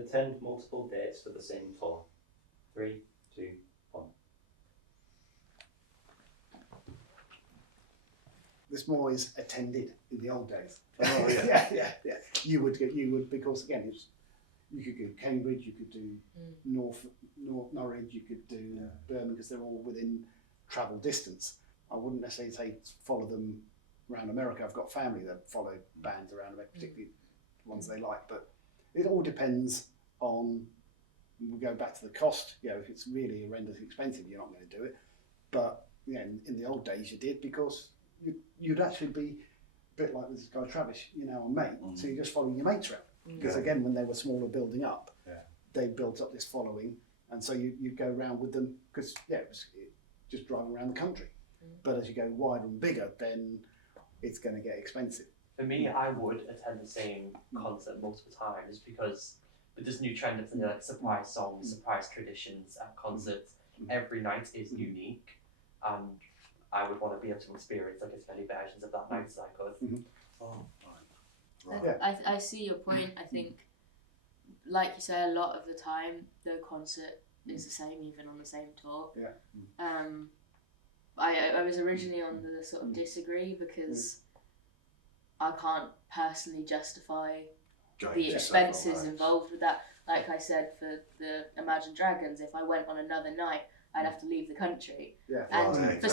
attend multiple dates for the same tour? 3, 2, 1. This more is attended in the old days. Oh, yeah. You would because again, you could go Cambridge, you could do North Norwich, you could do Birmingham, because they're all within travel distance. I wouldn't necessarily say follow them around America. I've got family that follow bands around America, particularly ones they like, but it all depends on. We go back to the cost. If it's really horrendously expensive, you're not going to do it. But in the old days, you did, because you'd actually be a bit like this guy Travis, our mate. So you just follow your mates around. Because again, when they were smaller, building up, they built up this following, and so you'd go around with them, because it was just driving around the country. But as you go wider and bigger, then it's going to get expensive. For me, I would attend the same concert multiple times, because with this new trend of like surprise songs, surprise traditions at concerts, every night is unique, and I would want to be able to experience like as many versions of that night as I could. Oh, right. I see your point. I think, like you say, a lot of the time the concert is the same, even on the same tour. I was originally on the sort of disagree, because I can't personally justify the expenses involved with that. Like I said, for the Imagine Dragons, if I went on another night, I'd have to leave the country. And for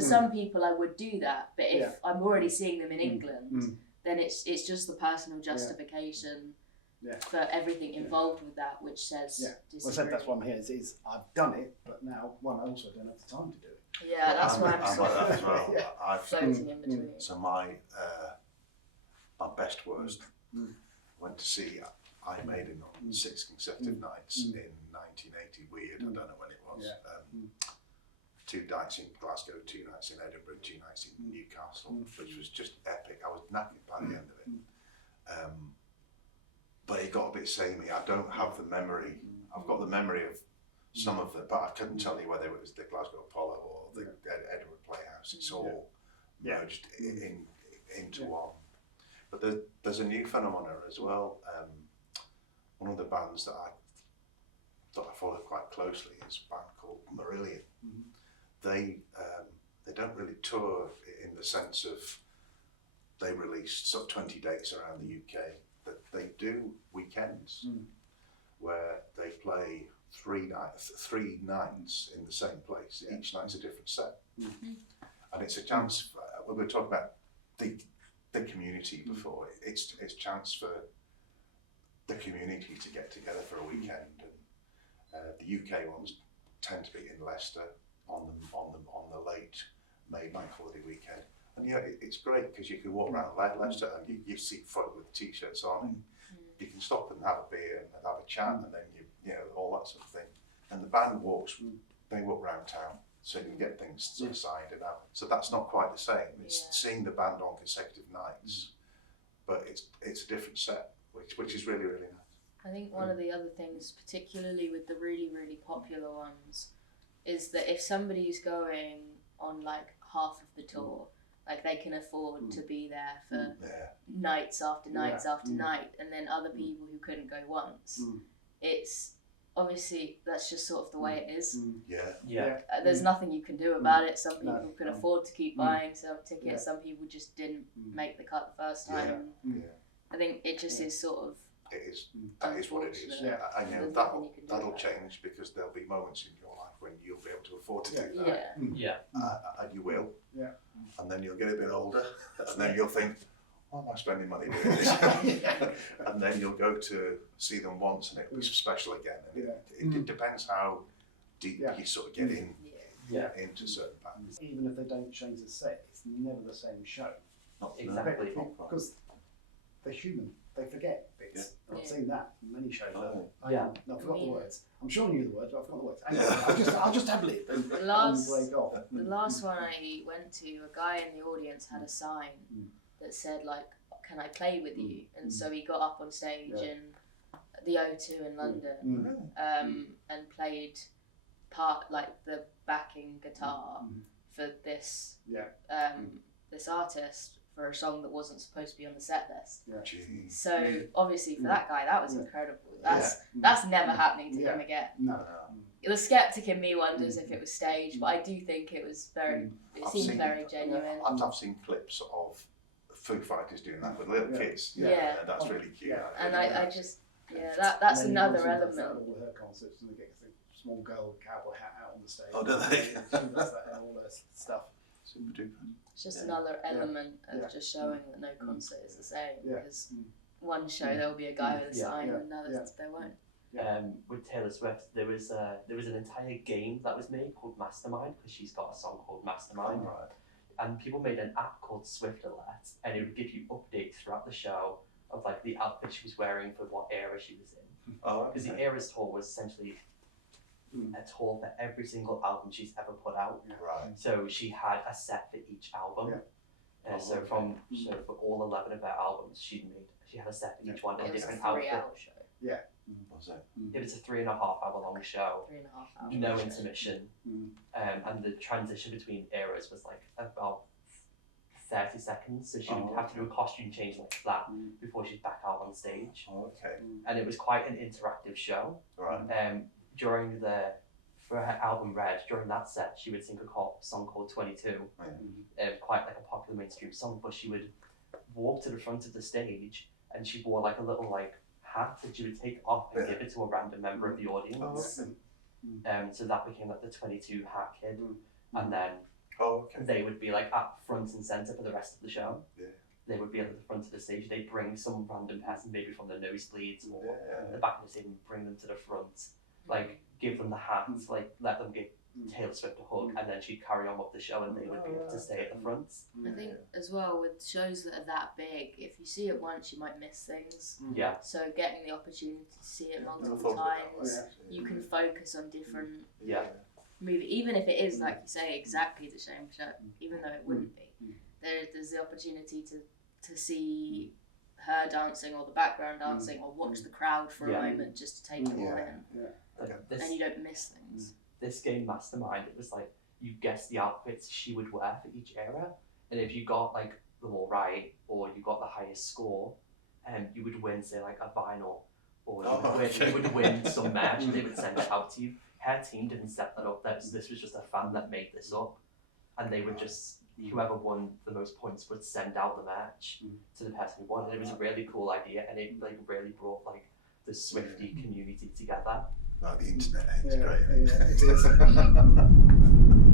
some people, I would do that. But if I'm already seeing them in England, then it's just the personal justification for everything involved with that, which says disagree. Well, I said that's why I'm here. Is I've done it, but now I also don't have the time to do it. Yeah, that's why I'm like that as well. I've floating in between. So my best worst went to see I Maiden on 6 consecutive nights in 1980. Weird, I don't know when it was. 2 nights in Glasgow, 2 nights in Edinburgh, 2 nights in Newcastle, which was just epic. I was knackered by the end of it. But it got a bit samey. I don't have the memory. I've got the memory of some of it, but I couldn't tell you whether it was the Glasgow Apollo or the Edinburgh Playhouse. It's all merged into one. But there's a new phenomenon as well. One of the bands that I follow quite closely is a band called Marillion. They don't really tour in the sense of they release sort of 20 dates around the UK, but they do weekends where they play 3 nights in the same place. Each night's a different set, and it's a chance. We were talking about the community before. It's a chance for the community to get together for a weekend, and the UK ones tend to be in Leicester on the late May bank holiday weekend. And it's great because you can walk around Leicester and you see folk with t-shirts on. You can stop and have a beer and have a chat, and then all that sort of thing. And the band they walk around town, so you can get things sort of signed and out. So that's not quite the same. It's seeing the band on consecutive nights, but it's a different set, which is really, really nice. I think one of the other things, particularly with the really, really popular ones, is that if somebody's going on like half of the tour, like they can afford to be there for nights after nights after night, and then other people who couldn't go once, it's obviously that's just sort of the way it is. There's nothing you can do about it. Some people can afford to keep buying some tickets, some people just didn't make the cut the first time. I think it just is sort of. It is. That is what it is. I know that'll change, because there'll be moments in your life when you'll be able to afford to do that. And you will. And then you'll get a bit older, and then you'll think, why am I spending money doing this? And then you'll go to see them once, and it'll be special again. And it depends how deep you sort of get into certain bands. Even if they don't change the set, it's never the same show. Not Exactly. Because they're human. They forget bits. I've seen that in many shows. I forgot the words. I'm sure I knew the words, but I forgot the words. Anyway, I'll just have it and break off. The last one I went to, a guy in the audience had a sign that said like, "Can I play with you?" And so he got up on stage in the O2 in London and played the backing guitar for this this artist for a song that wasn't supposed to be on the set list. Jeez. So obviously for that guy, that was incredible. Yeah. That's never happening to him again. No. The skeptic in me wonders if it was staged, but I do think it was very. It I've seemed seen- very genuine. I've seen clips of Foo Fighters doing that with little kids. Yeah. That's really cute. Yeah. And I just that's Lennon another also does that element. at all her concerts, and they get a small girl with a cowboy hat out on the stage. Oh, do they? She does that in all her stuff. Super duper. It's just another element of Yeah. just showing that no concert is the same. Yeah. Because one show there'll be a guy with a sign, and others there won't. With Taylor Swift, there was an entire game that was made called Mastermind, because she's got a song called Mastermind, Right. and people made an app called Swift Alert, and it would give you updates throughout the show of like the outfit she was wearing for what era she was in. Oh, Because the Eras tour was essentially a tour for every single album she's ever put out. Right. So she had a set for each album. So for all 11 of her albums, she had a set for each one, a It was a different 3-hour outfit. show. Was it? It was a 3.5 hour long show. 3.5 hours. No intermission, and the transition between eras was like about 30 seconds, so she would have to do a costume change like that before she's back out on stage. Oh, okay. And it was quite an interactive show. Right. For her album Red, during that set, she would sing a song called 22, quite like a popular mainstream song, but she would walk to the front of the stage and she wore like a little like hat that she would take off and give it to a random member of the audience. Oh, okay. So that became like the 22 hat kid, and then Oh, okay. they would be like at front and center for the rest of the show. Yeah. They would be at the front of the stage. They'd bring some random person, maybe from the nosebleeds or Yeah. the back of the stage, and bring them to the front, like give them the hats, like let them give Taylor Swift a hug, and then she'd carry on with the show, and they would be able to stay at the front. I think as well with shows that are that big, if you see it once, you might miss things. Yeah. So getting the opportunity to see it I multiple thought of it that way, times, actually. you can focus on different Yeah. movie, even if it is like you say exactly the same show, even though it wouldn't be. There's the opportunity to see her dancing or the background dancing or watch the crowd for a moment just to take it all in, and you don't miss things. This game Mastermind, it was like you guess the outfits she would wear for each era, and if you got like them all right or you got the highest score, you would win say like a vinyl, or you would win some merch and they would send it out to you. Her team didn't set that up. This was just a fan that made this up, and they would just whoever won the most points would send out the merch to the person who won. And it was a really cool idea, and it like really brought like the Swiftie community together. Like the internet, it's great. It is.